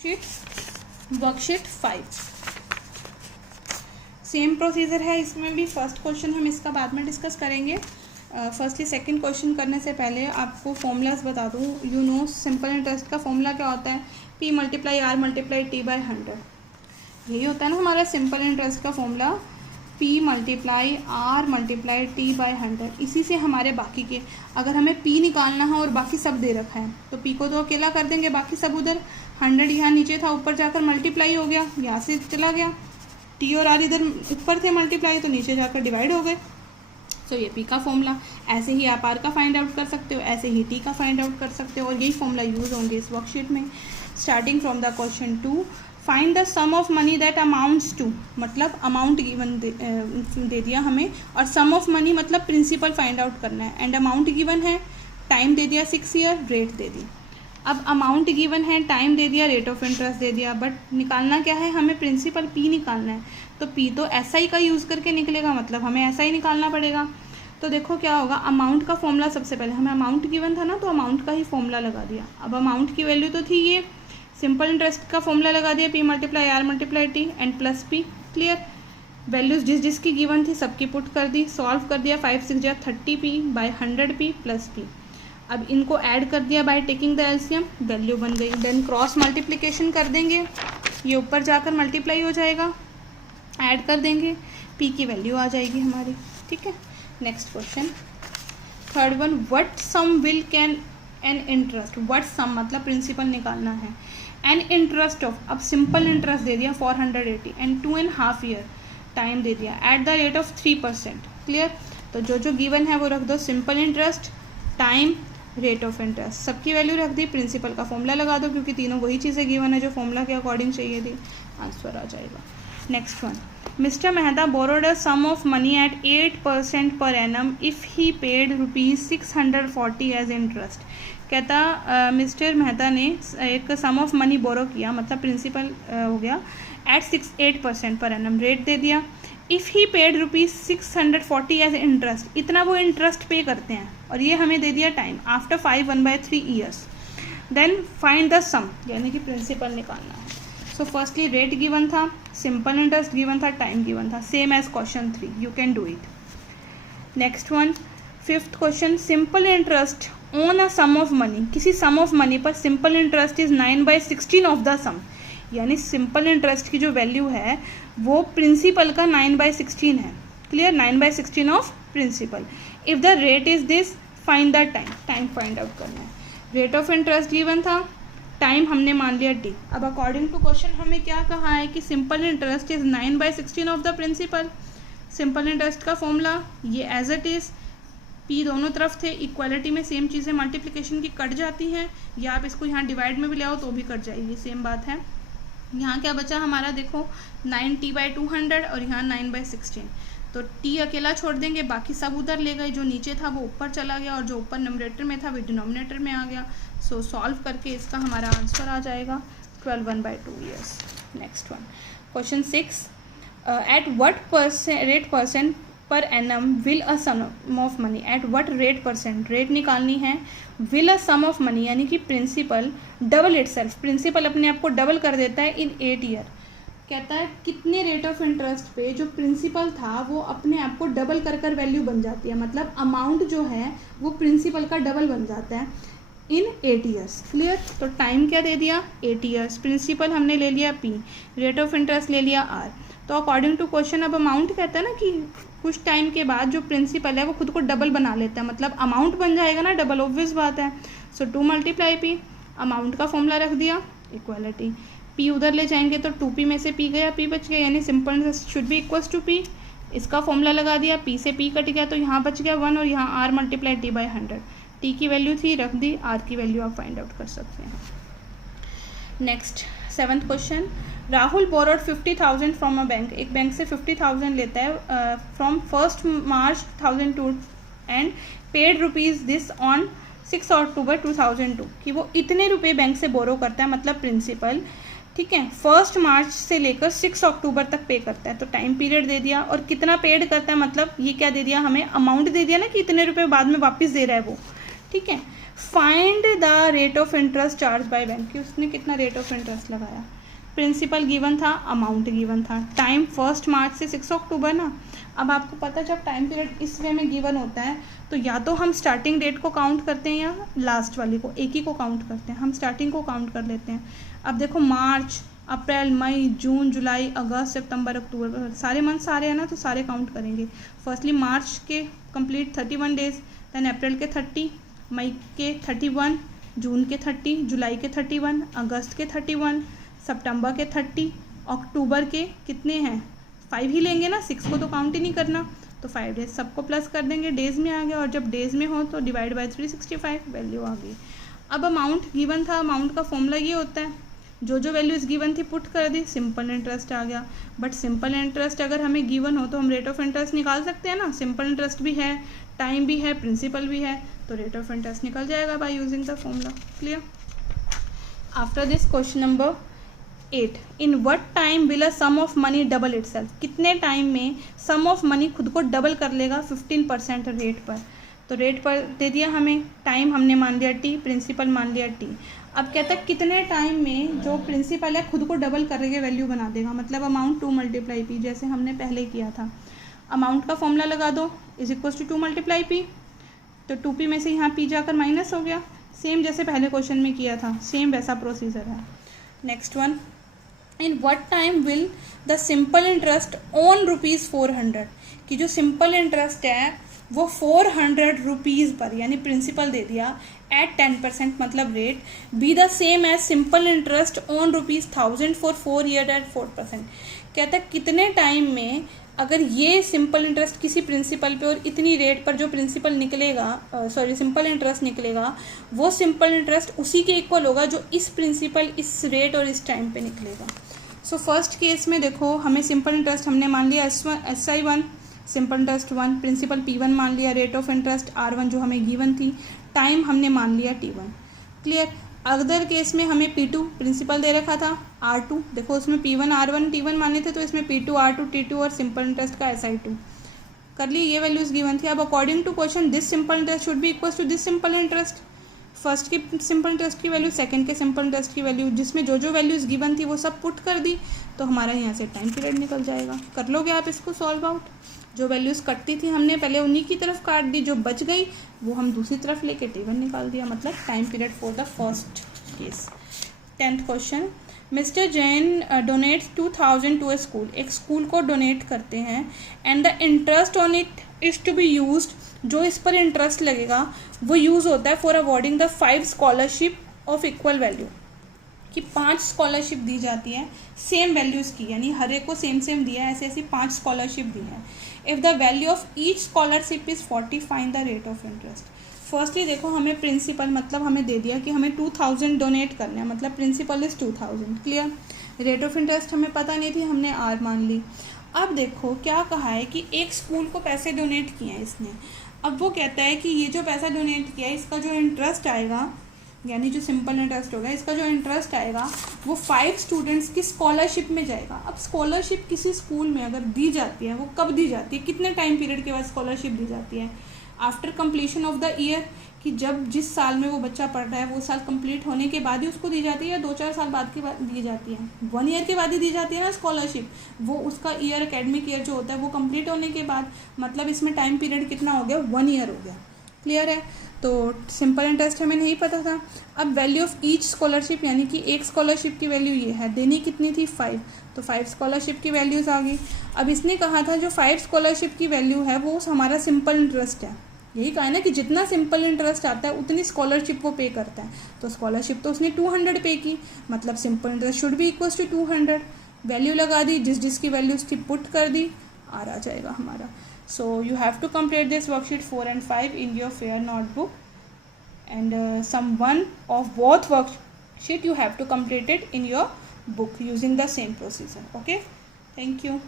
Worksheet 5 same procedure है, इसमें भी फर्स्ट क्वेश्चन हम इसका बाद में डिस्कस करेंगे। फर्स्टली सेकंड क्वेश्चन करने से पहले आपको फॉर्मूलाज बता दूँ। यू नो सिंपल इंटरेस्ट का फॉर्मूला क्या होता है? P multiply R multiply T by 100। यही होता है ना हमारा सिंपल इंटरेस्ट का formula, P multiply R multiply T by 100। इसी से हमारे बाकी के, अगर हमें P निकालना है और बाकी सब दे रखा है तो P को तो अकेला कर देंगे, बाकी सब उधर 100 यहाँ नीचे था, ऊपर जाकर मल्टीप्लाई हो गया, यहाँ से चला गया। T और R इधर ऊपर थे मल्टीप्लाई, तो नीचे जाकर डिवाइड हो गए। सो ये P का फॉर्मूला। ऐसे ही आप R का फाइंड आउट कर सकते हो, ऐसे ही T का फाइंड आउट कर सकते हो, और यही फॉर्मूला यूज़ होंगे इस वर्कशीट में। Starting from the question 2, find the sum of money that amounts to, मतलब अमाउंट गिवन दे दिया हमें, और सम ऑफ मनी मतलब प्रिंसिपल फाइंड आउट करना है। एंड अमाउंट गिवन है, टाइम दे दिया 6 ईयर, रेट दे दी। अब अमाउंट गिवन है, टाइम दे दिया, रेट ऑफ इंटरेस्ट दे दिया, बट निकालना क्या है? हमें प्रिंसिपल P निकालना है। तो P तो SI का यूज़ करके निकलेगा, मतलब हमें ऐसा ही निकालना पड़ेगा। तो देखो क्या होगा, अमाउंट का फॉर्मूला सबसे पहले हमें अमाउंट गिवन था ना, तो अमाउंट का ही फॉर्मूला लगा दिया। अब अमाउंट की वैल्यू तो थी ये, सिंपल इंटरेस्ट का फॉर्मूला लगा दिया, P multiply R multiply T and plus P। Clear? Values जिस जिसकी गिवन थी सबकी पुट कर दी, सॉल्व कर दिया। 5 6 जा 30P by 100P plus P। अब इनको ऐड कर दिया by taking the LCM, value बन गई। देन क्रॉस मल्टीप्लिकेशन कर देंगे, ये ऊपर जाकर मल्टीप्लाई हो जाएगा, ऐड कर देंगे, P की वैल्यू आ जाएगी हमारी। ठीक है, next question third one, what sum will can an interest, what sum मतलब प्रिंसिपल निकालना है, एन इंटरेस्ट ऑफ, अब सिंपल इंटरेस्ट दे दिया 480 एंड 2.5 ईयर टाइम दे दिया at the rate of 3%। Clear? तो जो जो गिवन है वो रख दो, simple interest, time, rate of interest, सबकी वैल्यू रख दी, प्रिंसिपल का फॉर्मूला लगा दो, क्योंकि तीनों वही चीज़ें गिवन है जो फॉर्मूला के अकॉर्डिंग चाहिए थी, आंसर आ जाएगा। Next one, mister Mehta borrowed a sum of money at 8% per annum if he paid ₹640 as interest. कहता मिस्टर मेहता ने एक सम ऑफ मनी बोरो किया, मतलब प्रिंसिपल हो गया, एट 8% पर एनम, रेट दे दिया। If he paid ₹640 as interest, इतना वो इंटरेस्ट पे करते हैं, और ये हमें दे दिया time after 5/1/3 years. Then find the sum, यानी कि प्रिंसिपल निकालना है। सो फर्स्टली रेट गिवन था, सिंपल इंटरेस्ट गिवन था, टाइम गिवन था, same as question 3, you can do it. Next one, fifth question, simple interest on a sum of money, किसी sum of money पर simple interest is 9/16 of the sum, यानी simple interest की जो value है वो principal का 9/16 है। Clear? 9/16 of principal. If the rate is this, find the time, time find out करना है। रेट ऑफ इंटरेस्ट गिवन था, टाइम हमने मान लिया T। अब अकॉर्डिंग टू क्वेश्चन हमें क्या कहा है कि simple interest is 9/16 of the principal. Simple interest का फॉर्मूला ये एज इट इज, P दोनों तरफ थे, इक्वालिटी में सेम चीज़ें मल्टीप्लिकेशन की कट जाती हैं, या आप इसको यहाँ डिवाइड में भी ले आओ तो भी कट जाएगी, सेम बात है। यहाँ क्या बचा हमारा, देखो 9T/200 और यहाँ 9/16, तो T अकेला छोड़ देंगे, बाकी सब उधर ले गए, जो नीचे था वो ऊपर चला गया, और जो ऊपर न्यूमरेटर में था वो डिनोमिनेटर में आ गया। सो सॉल्व करके इसका हमारा आंसर आ जाएगा 12/1/2 years. Next one, question 6, at what % पर annum will a sum of money, at what rate %, rate निकालनी है, will a sum of money यानी कि प्रिंसिपल डबल इटसेल्फ, प्रिंसिपल अपने आप को डबल कर देता है इन 8 ईयर। कहता है कितने रेट ऑफ इंटरेस्ट पे जो प्रिंसिपल था वो अपने आप को डबल कर वैल्यू बन जाती है, मतलब अमाउंट जो है वो प्रिंसिपल का डबल बन जाता है इन 8 ईयर्स। क्लियर? तो टाइम क्या दे दिया? 8 ईयर्स, प्रिंसिपल हमने ले लिया P, रेट ऑफ इंटरेस्ट ले लिया R। तो अकॉर्डिंग टू क्वेश्चन अब अमाउंट कहता है ना कि कुछ टाइम के बाद जो प्रिंसिपल है वो खुद को डबल बना लेता है, मतलब अमाउंट बन जाएगा ना डबल, ऑब्वियस बात है। सो 2 × P, अमाउंट का फॉर्मूला रख दिया, इक्वालिटी, P उधर ले जाएंगे तो 2P में से P गया, P बच गया, यानी simple interest should be equals to P। इसका फॉर्मूला लगा दिया, P से P कट गया तो यहाँ बच गया 1, और यहाँ R मल्टीप्लाई T/100, T की वैल्यू थी रख दी, R की वैल्यू आप फाइंड आउट कर सकते हैं। Next 7th question, Rahul borrowed 50,000 from a bank, एक बैंक से 50,000 लेता है from 1 March 2002 and paid rupees this on 6 October 2002, कि वो इतने रुपए बैंक से बोरो करता है, मतलब प्रिंसिपल। ठीक है, 1 मार्च से लेकर 6 अक्टूबर तक पे करता है, तो टाइम पीरियड दे दिया, और कितना पेड करता है मतलब ये क्या दे दिया हमें, अमाउंट दे दिया ना कि इतने रुपए बाद में वापस दे रहा है वो। ठीक है, find the rate of interest charge by bank, कि उसने कितना रेट ऑफ इंटरेस्ट लगाया। प्रिंसिपल गिवन था, अमाउंट गिवन था, टाइम 1 मार्च से 6 अक्टूबर ना। अब आपको पता है जब टाइम पीरियड इस वे में गिवन होता है तो या तो हम स्टार्टिंग डेट को काउंट करते हैं या लास्ट वाली को, एक ही को काउंट करते हैं। हम स्टार्टिंग को काउंट कर लेते हैं। अब देखो मार्च, अप्रैल, मई, जून, जुलाई, अगस्त, सितंबर, अक्टूबर, सारे मंथ सारे हैं ना, तो सारे काउंट करेंगे। फर्स्टली मार्च के कंप्लीट 31 डेज, देन अप्रैल के 30, मई के 31, जून के 30, जुलाई के 31, अगस्त के 31, सितंबर के 30, अक्टूबर के कितने हैं 5 ही लेंगे ना, 6 को तो काउंट ही नहीं करना, तो 5 डेज सबको प्लस कर देंगे, डेज में आ गया। और जब डेज में हो तो डिवाइड बाय 365, वैल्यू आ गई। अब अमाउंट गिवन था, अमाउंट का फॉर्मूला ये होता है, जो जो वैल्यूज़ गिवन थी पुट कर दी, सिंपल इंटरेस्ट आ गया। बट सिंपल इंटरेस्ट अगर हमें गिवन हो तो हम रेट ऑफ इंटरेस्ट निकाल सकते हैं ना, सिंपल इंटरेस्ट भी है, टाइम भी है, प्रिंसिपल भी है, तो रेट ऑफ इंटरेस्ट निकल जाएगा by using the formula. Clear. After this question number 8, in what time will a sum of money double itself, कितने टाइम में सम ऑफ मनी खुद को डबल कर लेगा 15% रेट पर। तो रेट पर दे दिया हमें, टाइम हमने मान लिया t, प्रिंसिपल मान लिया t। अब कहता है कितने टाइम में जो प्रिंसिपल है खुद को डबल करके वैल्यू बना देगा, मतलब अमाउंट 2 × p, जैसे हमने पहले किया था। अमाउंट का फॉर्मूला लगा दो, इज इक्वल टू 2 × p, तो 2p में से यहाँ p जाकर माइनस हो गया, सेम जैसे पहले क्वेश्चन में किया था, सेम वैसा प्रोसीजर है। Next one, in what time will the simple interest on ₹400, कि जो सिंपल इंटरेस्ट है वो 400 रुपीज़ पर, यानी प्रिंसिपल दे दिया एट 10% मतलब rate, be the same as simple interest on ₹1000 for 4 year at 4%। कहता है कितने टाइम में अगर ये सिंपल इंटरेस्ट किसी प्रिंसिपल पे और इतनी रेट पर जो प्रिंसिपल निकलेगा, सिंपल इंटरेस्ट निकलेगा, वो सिंपल इंटरेस्ट उसी के इक्वल होगा जो इस प्रिंसिपल, इस रेट और इस टाइम पे निकलेगा। सो फर्स्ट केस में देखो, हमें सिंपल इंटरेस्ट हमने मान लिया SI1, simple interest 1, principal P1 मान लिया, रेट ऑफ इंटरेस्ट R1 जो हमें गिवन थी, टाइम हमने मान लिया T1। क्लियर। अदर केस में हमें P2 प्रिंसिपल दे रखा था, R2 देखो उसमें P1 R1 T1 माने थे, तो इसमें P2 R2 T2 और सिंपल इंटरेस्ट का SI2 कर ली, ये वैल्यूज गिवन थी। अब according to question this simple interest should be equal to this simple interest, first के सिंपल इंटरेस्ट की वैल्यू, सेकंड के सिंपल इंटरेस्ट की वैल्यू, जिसमें जो जो वैल्यूज गिवन थी वो सब पुट कर दी, तो हमारा यहाँ से टाइम पीरियड निकल जाएगा। कर लोगे आप इसको सॉल्व आउट। जो वैल्यूज़ कटती थी हमने पहले उन्हीं की तरफ काट दी, जो बच गई वो हम दूसरी तरफ लेके T1 निकाल दिया, मतलब time period for the first case. 10th question, mister Jain donates 2000 to a school, एक स्कूल को डोनेट करते हैं, and the interest on it is to be used, जो इस पर इंटरेस्ट लगेगा वो यूज़ होता है for awarding the 5 scholarship of equal value, कि 5 स्कॉलरशिप दी जाती है सेम वैल्यूज़ की, यानी हर एक को सेम सेम दिया है, ऐसी ऐसी 5 स्कॉलरशिप दी है। If the value of each scholarship is 40, find the rate of interest. Firstly देखो, हमें प्रिंसिपल मतलब हमें दे दिया कि हमें 2000 डोनेट करना है, मतलब principal is 2000। Clear. Rate of interest हमें पता नहीं थी, हमने R मान ली। अब देखो क्या कहा है कि एक स्कूल को पैसे डोनेट किए हैं इसने। अब वो कहता है कि ये जो पैसा डोनेट किया है इसका जो इंटरेस्ट आएगा, यानी जो सिंपल इंटरेस्ट होगा, इसका जो इंटरेस्ट आएगा वो 5 स्टूडेंट्स की स्कॉलरशिप में जाएगा। अब स्कॉलरशिप किसी स्कूल में अगर दी जाती है, वो कब दी जाती है, कितने टाइम पीरियड के बाद स्कॉलरशिप दी जाती है? After completion of the year, कि जब जिस साल में वो बच्चा पढ़ रहा है वो साल कंप्लीट होने के बाद ही उसको दी जाती है, या 2-4 साल बाद के बाद दी जाती है? 1 ईयर के बाद ही दी जाती है ना स्कॉलरशिप, वो उसका ईयर, एकेडमिक ईयर जो होता है वो कंप्लीट होने के बाद, मतलब इसमें टाइम पीरियड कितना हो गया, 1 ईयर हो गया। क्लियर है। तो सिंपल इंटरेस्ट हमें नहीं पता था। अब वैल्यू ऑफ ईच स्कॉलरशिप, यानी कि एक स्कॉलरशिप की वैल्यू ये है, देनी कितनी थी 5, तो 5 स्कॉलरशिप की वैल्यूज़ आ गई। अब इसने कहा था जो 5 स्कॉलरशिप की वैल्यू है वो हमारा सिंपल इंटरेस्ट है, यही कहा है ना कि जितना सिंपल इंटरेस्ट आता है उतनी स्कॉलरशिप वो पे करता है। तो स्कॉलरशिप तो उसने 200 पे की, मतलब simple interest should be equal to 200। Value लगा दी, जिस जिसकी वैल्यूज थी पुट कर दी, आ जाएगा हमारा। So you have to complete this worksheet 4 and 5 in your fair notebook, and some one of both worksheet you have to complete it in your book using the same procedure. Okay, thank you.